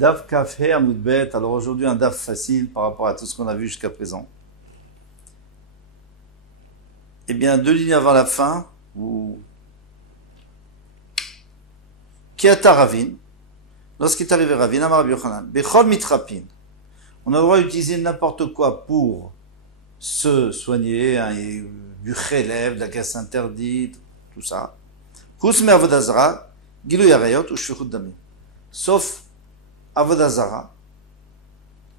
Daf Kaf He Amud Bet. Alors aujourd'hui un daf facile par rapport à tout ce qu'on a vu jusqu'à présent. Eh bien, 2 lignes avant la fin, où Kiata Ravin, lorsqu'il est arrivé Ravin, Amar Rabbi Yochanan, Bechol Mitrapin, on a le droit d'utiliser n'importe quoi pour se soigner, hein, du chélèv, de la graisse interdite, tout ça. Kous me avodazara, Gilou Yarayot ou Shfichut Damim. Sauf avodazara,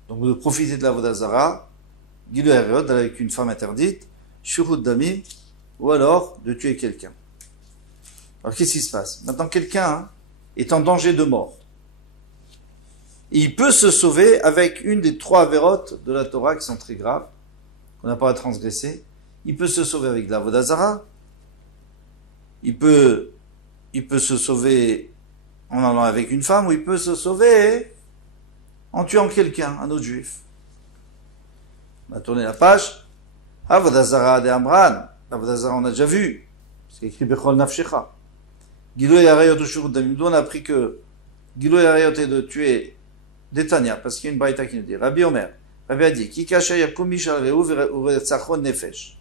donc de profiter de l'avodazara, Gilou Yarayot, d'aller avec une femme interdite, Shfichut Damim, ou alors de tuer quelqu'un. Alors qu'est-ce qui se passe? Maintenant quelqu'un est en danger de mort. Il peut se sauver avec une des 3 avérotes de la Torah qui sont très graves, qu'on n'a pas à transgresser. Il peut se sauver avec de l'avodazara. Il peut se sauver en allant avec une femme, ou il peut se sauver en tuant quelqu'un, un autre juif. On a tourné la page. Avodazara de Amran. L'avodazara, on a déjà vu. C'est écrit Bechol Nafshecha. Gilou Yarayot ou Shfichut Damim. Nous, on a appris que Gilou Yarayot est de tuer Détania, parce qu'il y a une braïta qui nous dit, Rabbi Omer, Rabbi a dit, Ki kasha yakum mishal reu uretzachon nefesh.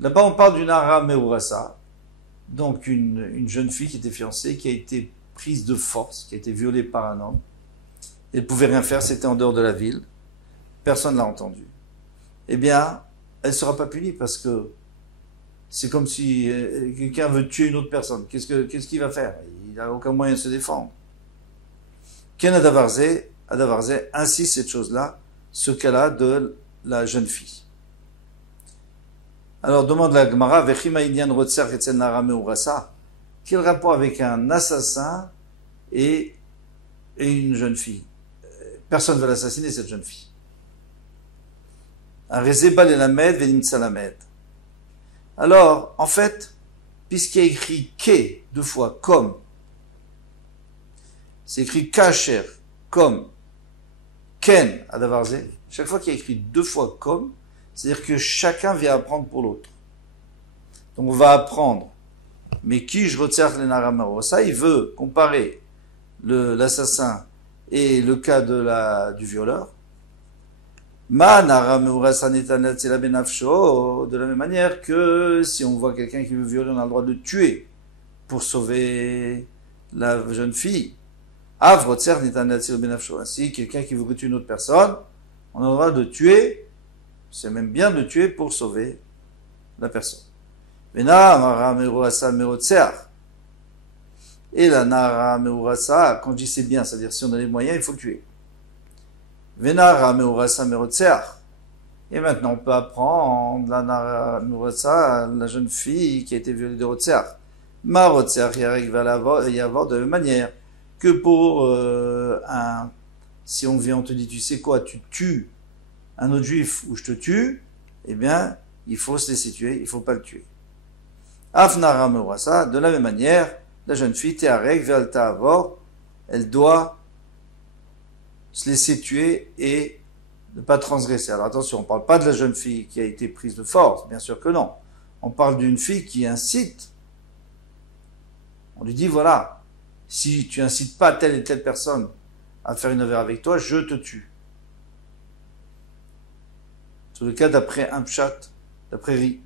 Là-bas, on parle d'une Ara Meurasa, donc une jeune fille qui était fiancée, qui a été prise de force, qui a été violée par un homme. Elle ne pouvait rien faire, c'était en dehors de la ville. Personne ne l'a entendu. Eh bien, elle ne sera pas punie parce que c'est comme si quelqu'un veut tuer une autre personne. Qu'est-ce qu'il va faire? Il n'a aucun moyen de se défendre. Ken Adavarze, ainsi cette chose-là, ce cas-là de la jeune fille. Alors demande la Gemara, Vechima Inyan Rotzer Etzel Nara Meurasa, quel rapport avec un assassin et une jeune fille? Personne ne veut l'assassiner, cette jeune fille. Un Rezebal Elamed Venimtsa Lamed. Alors, en fait, puisqu'il y a écrit Ke 2 fois, comme, c'est écrit Kacher, comme, Ken, Adavarze. Chaque fois qu'il y a écrit 2 fois comme, c'est-à-dire que chacun vient apprendre pour l'autre. Donc on va apprendre. Mais qui je retire les naramaro? Ça, il veut comparer l'assassin et le cas du violeur. Ma naramura sanitanat c'est la benafsho, de la même manière que si on voit quelqu'un qui veut violer, on a le droit de le tuer pour sauver la jeune fille. Ainsi, quelqu'un qui veut tuer une autre personne, on a le droit de tuer, c'est même bien de tuer pour sauver la personne. Et la nara meurasa, quand je dis c'est bien, c'est-à-dire si on a les moyens, il faut le tuer. Et maintenant on peut apprendre la nara meurasa, la jeune fille qui a été violée de Rotseach. Ma Rotseach va y avoir de la même manière que pour si on vient, on te dit, tu sais quoi, tu tues un autre juif ou je te tue, eh bien, il faut se laisser tuer, il ne faut pas le tuer. Afnara Meurasa, de la même manière, la jeune fille, Teharek, Vealta Avor, elle doit se laisser tuer et ne pas transgresser. Alors attention, on ne parle pas de la jeune fille qui a été prise de force, bien sûr que non. On parle d'une fille qui incite. On lui dit, voilà, si tu incites pas telle et telle personne à faire une affaire avec toi, je te tue. C'est le cas d'après un pshat, d'après Ri.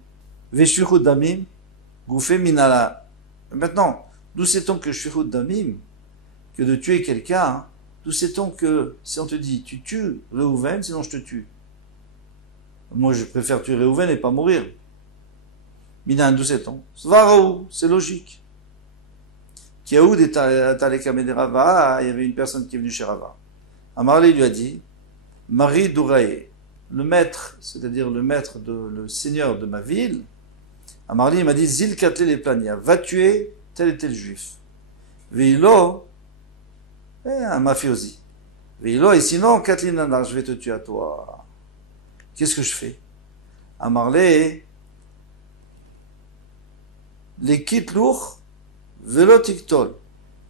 Veshvichut damim, goufé minala. Maintenant, d'où sait-on que shvichut damim, que de tuer quelqu'un, hein, d'où sait-on que si on te dit tu tues Reuven, sinon je te tue. Moi je préfère tuer Reuven et pas mourir. Minan, d'où sait-on? Svarou, c'est logique. Kiaoud est allé de Rava, il y avait une personne qui est venue chez Rava. Amarli lui a dit, Marie Dourae, le maître, c'est-à-dire le seigneur de ma ville, Amarli m'a dit, Zil Katle les Plania, va tuer tel et tel juif. Veilo, un mafiosi. Veilo, et sinon, Katlin Nanar, je vais te tuer à toi. Qu'est-ce que je fais? Amarli, les quitte lourds, Velo tiktol.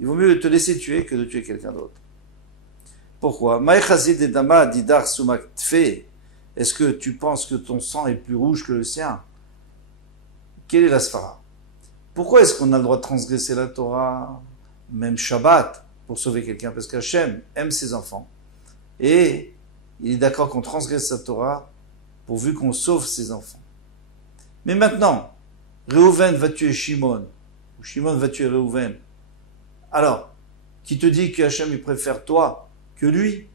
Il vaut mieux te laisser tuer que de tuer quelqu'un d'autre. Pourquoi? Maïchazid et Dama didar sumak tfe. Est-ce que tu penses que ton sang est plus rouge que le sien? Quelle est la sfara? Pourquoi est-ce qu'on a le droit de transgresser la Torah? Même Shabbat. pour sauver quelqu'un, parce qu'Hachem aime ses enfants, et il est d'accord qu'on transgresse sa Torah, pourvu qu'on sauve ses enfants. Mais maintenant, Réhouven va tuer Shimon, ou Shimon va tuer Réhouven. Alors, qui te dit que Hachem il préfère toi que lui?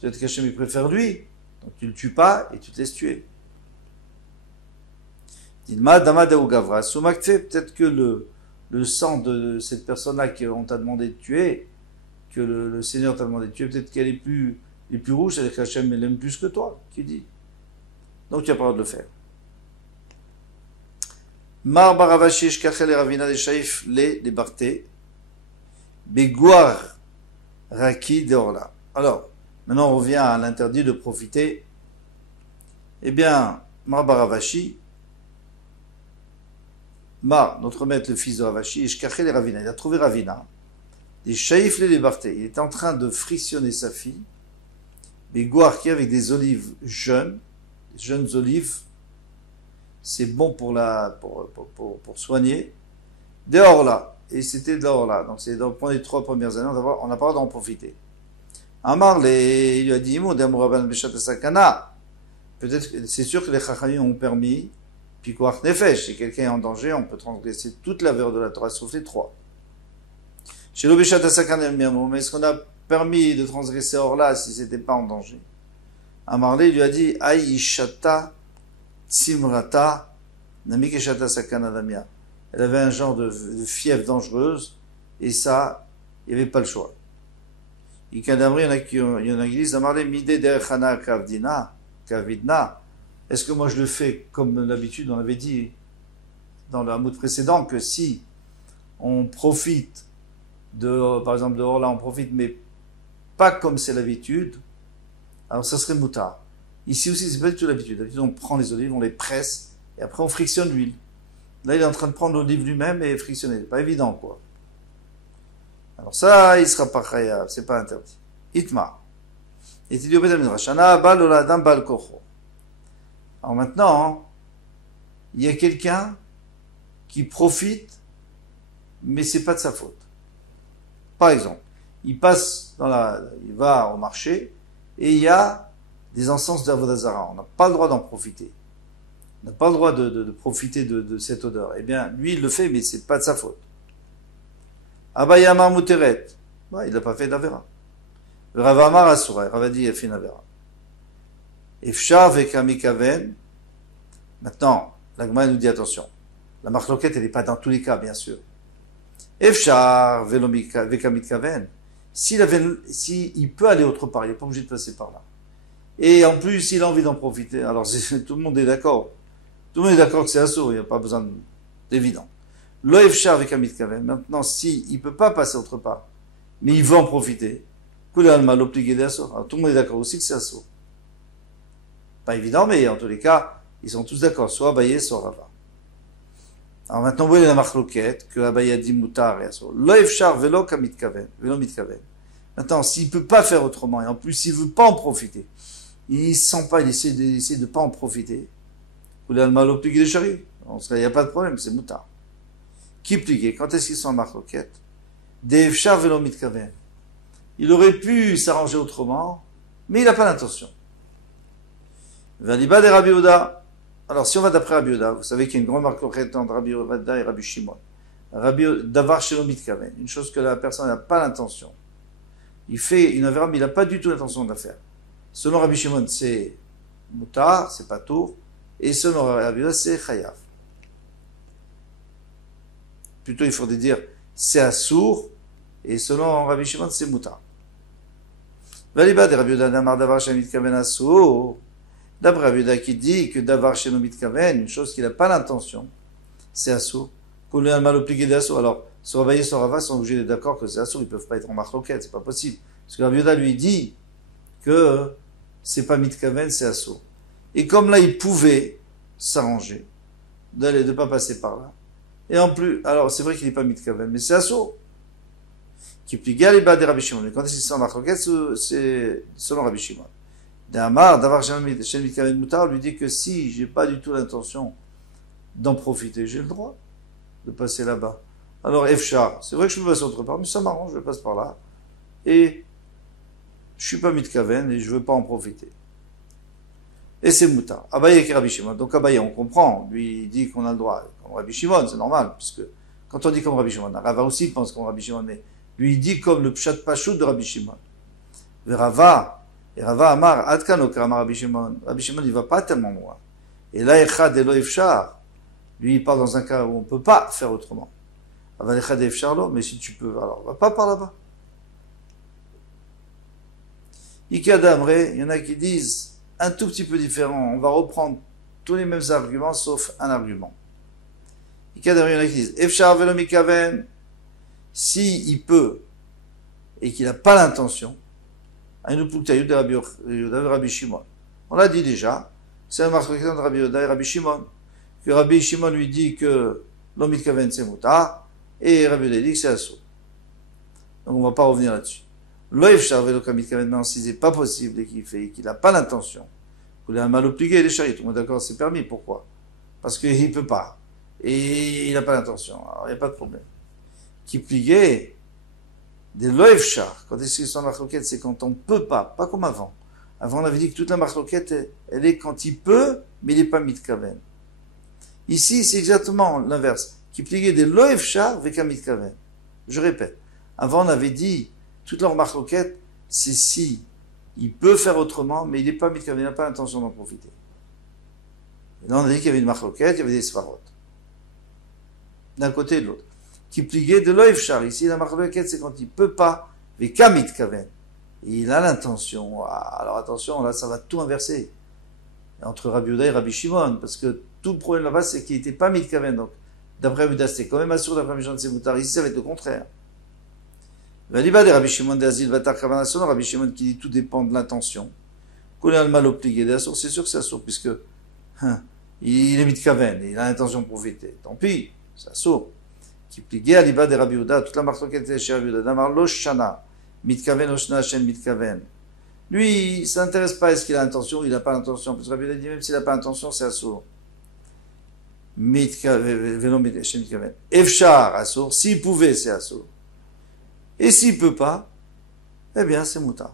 Peut-être qu'Hachem il préfère lui, donc tu le tues pas et tu te laisses tuer. Peut-être que le sang de cette personne-là qu'on t'a demandé de tuer, que le Seigneur t'a demandé de tuer, peut-être qu'elle est plus rouge, c'est-à-dire qu'Hachem l'aime plus que toi, qui dit. Donc tu n'as pas le droit de le faire. Mar baravashi shkachel et ravina de shaif les barté, beguar raki de orla. Alors, maintenant on revient à l'interdit de profiter. Eh bien, Mar baravashi, Mar, notre maître, le fils de Ravashi, shkachel et ravina, il a trouvé Ravina, des shaif les barté. Il était en train de frictionner sa fille, beguar qui avec des olives jeunes, des jeunes olives. C'est bon pour soigner. Dehors là. Et c'était dehors là. Donc c'est pendant les 3 premières années, on n'a pas le droit d'en profiter. Amar, il lui a dit, peut-être que c'est sûr que les Chachamim ont permis, Pikuach Nefesh, si quelqu'un est en danger, on peut transgresser toute la valeur de la Torah, sauf les 3. Chez l'Obishat Sakana, mais est-ce qu'on a permis de transgresser hors là si c'était pas en danger? Amarle lui a dit, Aïshata Tsimrata, Namikeshata Sakana Damia. Elle avait un genre de fièvre dangereuse, et ça, il n'y avait pas le choix. Il y en a qui disent, Amarle Mide Derechana Kavidna. Est-ce que moi je le fais comme d'habitude? On avait dit dans le hamoud précédent que si on profite par exemple, dehors là, on profite, mais pas comme c'est l'habitude, alors ça serait moutard. Ici aussi, c'est pas du tout l'habitude. D'habitude, on prend les olives, on les presse, et après on frictionne l'huile. Là, il est en train de prendre l'olive lui-même et frictionner. C'est pas évident, quoi. Alors ça, il sera pas khayab, c'est pas interdit. Itma. Et il dit au Beth Midrash, Ana bal oladam bal kocho. Alors maintenant, il y a quelqu'un qui profite, mais c'est pas de sa faute. Par exemple, il va au marché, et il y a des encens d'Avodazara. On n'a pas le droit d'en profiter. On n'a pas le droit de profiter de cette odeur. Eh bien, lui, il le fait, mais c'est pas de sa faute. Abayamar Muteret. Il n'a pas fait d'Avera. Ravamar Asura. Ravadi, il a fait une Avera. Efshar Vekamikaven. Maintenant, l'Agma nous dit attention. La marloquette, elle n'est pas dans tous les cas, bien sûr. Efshar Vekamikaven. S'il peut aller autre part, il n'est pas obligé de passer par là. Et en plus, il a envie d'en profiter. Alors, tout le monde est d'accord. Tout le monde est d'accord que c'est assourd, il n'y a pas besoin d'évident. L'Oefshar avec Amit Kaven. Maintenant, si il peut pas passer autre part, mais il veut en profiter, alors tout le monde est d'accord aussi que c'est assourd. Pas évident, mais en tous les cas, ils sont tous d'accord. Soit Abaye, soit Rava. Alors maintenant, vous voyez la marloquette, que Abaye a dit Moutar et assourd. L'Oefshar velo Kamit Kaven. Maintenant, s'il peut pas faire autrement, et en plus, il veut pas en profiter, il sent pas, il essaie de pas en profiter. Il n'y a pas de problème, c'est moutard. Qui pliquait? Quand est-ce qu'ils sont en marloquette? Devshar velo mitkaven. Il aurait pu s'arranger autrement, mais il n'a pas l'intention. Valiba de Rabbi Yehuda. Alors, si on va d'après Rabbi Yehuda, vous savez qu'il y a une grande marloquette entre Rabbi Yehuda et Rabbi Shimon. Davar shelo mitkaven. Une chose que la personne n'a pas l'intention. Il fait une avéra, mais il n'a pas du tout l'intention de la faire. Selon Rabbi Shimon, c'est moutard, c'est pas tour. Et selon Rabbi Yehuda, c'est chayav. Plutôt, il faudrait dire, c'est assour. Et selon Rabbi Shimon, c'est moutard. Valiba de Rabbi Yehuda, Damar Davar Shelo Mitkaven assour. D'après Rabbi Yehuda qui dit que Davar Shelo Mitkaven, une chose qu'il n'a pas l'intention, c'est assour. Qu'on a mal obligé d'assour. Alors, sur Rabbi et sur Rava sont obligés d'être d'accord que c'est assour, ils ne peuvent pas être en marloquette, c'est pas possible. Parce que Rabbi Yehuda lui dit que c'est pas Mitkaven, c'est assour. Et comme là, il pouvait s'arranger de pas passer par là. Et en plus, alors c'est vrai qu'il n'est pas Mitkaven, mais c'est assour. Qui plie Galiba de Rabbi Shimon. Mais quand il est en marloquette, c'est selon Rabbi Shimon. D'Amar, d'avoir jamais Mitkaven Moutar, lui dit que si j'ai pas du tout l'intention d'en profiter, j'ai le droit de passer là-bas. Alors, Efshar, c'est vrai que je peux passer autre part, mais ça m'arrange, je passe par là. et je suis pas mitkaven et je veux pas en profiter. Et c'est moutar. Abaye et Rabbi Shimon. Donc Abaye, on comprend. Lui, il dit qu'on a le droit. Comme Rabbi Shimon, c'est normal. Puisque quand on dit comme Rabbi Shimon, Rava aussi pense comme Rabbi Shimon, mais lui, il dit comme le pshat pashut de Rabbi Shimon. Et Rava Amar, Adkan Okram Rabbi Shimon. Rabbi Shimon, il va pas tellement loin. Et là, Echad Elo Efshar. Lui, il parle dans un cas où on peut pas faire autrement. Aval Echad Efshar lo, mais si tu peux, alors, va pas par là-bas. Ikadamre, il y en a qui disent, un tout petit peu différent. On va reprendre tous les mêmes arguments, sauf un argument. Il y en a qui disent, Efshar velo mikaven, si il peut, et qu'il n'a pas l'intention, de Rabbi Shimon. On l'a dit déjà, c'est un marque de Rabbi Yoda et Rabbi Shimon. Que Rabbi Shimon lui dit que l'homme mitkaven c'est mutar, et Rabbi Yoda dit que c'est assour. Donc on ne va pas revenir là-dessus. L'oefshar velo mitkaven, non, si c'est pas possible et qu'il n'a pas l'intention, qu'il a un mal obligé, il est charité. Tout le monde est d'accord, c'est permis. Pourquoi? Parce qu'il ne peut pas. Et il n'a pas l'intention. Alors il n'y a pas de problème. Qui pliait des loefshar, quand est-ce qu'ils sont en marloquette, c'est quand on ne peut pas comme avant. Avant, on avait dit que toute la marloquette, elle est quand il peut, mais il n'est pas mitkaven. Ici, c'est exactement l'inverse. Qui pliait des loefshar avec un mitkaven. Je répète. Avant, on avait dit, toute leur marloquette, c'est si il peut faire autrement, mais il n'est pas mitkaven, il n'a pas l'intention d'en profiter. Et là, on a dit qu'il y avait une marloquette, il y avait des svarot. D'un côté et de l'autre. Qui pliait de l'oefshar. Ici, la marloquette, c'est quand il peut pas, mais kamit kaven. Il a l'intention. Alors attention, là, ça va tout inverser. Entre Rabbi Yehuda et Rabbi Shimon, parce que tout le problème là-bas, c'est qu'il n'était pas mitkaven. Donc, d'après Yehuda, c'était quand même assuré, d'après Rabbi Shimon, c'est moutar. Ici, ça va être le contraire. Valiba de Rabbi Shimon d'Azil, Vatar Kavanasson, Rabbi Shimon qui dit tout dépend de l'intention. Qu'on a le mal obligé d'assour, c'est sûr que c'est assour, puisque, il est mitkaven, il a l'intention de profiter. Tant pis, c'est assour. Qui pliait à l'Iba de Rabbi Yehuda, toute la marque qui était chez Rabbi Yehuda, Damar lo shana, mitkaven oshna shen mitkaven. Lui, il s'intéresse pas à ce qu'il a l'intention, il n'a pas l'intention. Parce que Rabbi Yehuda dit même s'il n'a pas l'intention, c'est assour. Mitkaven, shen mitkaven. Efshar, assour. S'il pouvait, c'est assour. Et s'il peut pas, eh bien, c'est moutar.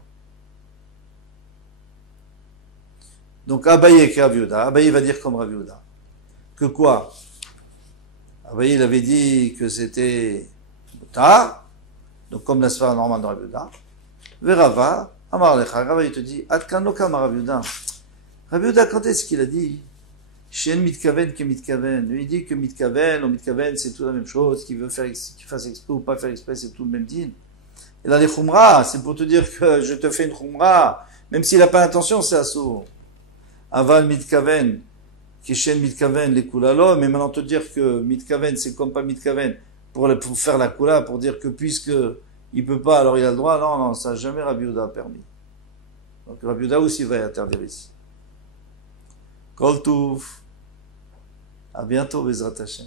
Donc, Abaye et Rabbi Yehuda. Abaye va dire comme Rabbi Yehuda. Que quoi? Abaye, il avait dit que c'était moutar, donc comme la sphère normale de Rabbi Yehuda. Verava, Amar Lecha, Rava, il te dit, Adkan lo kama Rabbi Yehuda. Rabbi Yehuda, quand est-ce qu'il a dit Shen mitkaven que mitkaven? Lui, il dit que mitkaven ou mitkaven, c'est tout la même chose, qu'il fasse exprès ou pas faire exprès, c'est tout le même din. Et là, les khumra, c'est pour te dire que je te fais une khumra, même s'il n'a pas l'intention, c'est assour. Aval mitkaven, Kishen mitkaven, les kulalo, mais maintenant te dire que mitkaven, c'est comme pas mitkaven, pour faire la kula, pour dire que puisque il peut pas, alors il a le droit, non, ça n'a jamais Rabbi Yehuda permis. Donc Rabbi Yehuda aussi va interdire ici. Kol Tuv. À bientôt, Bezrat Hashem.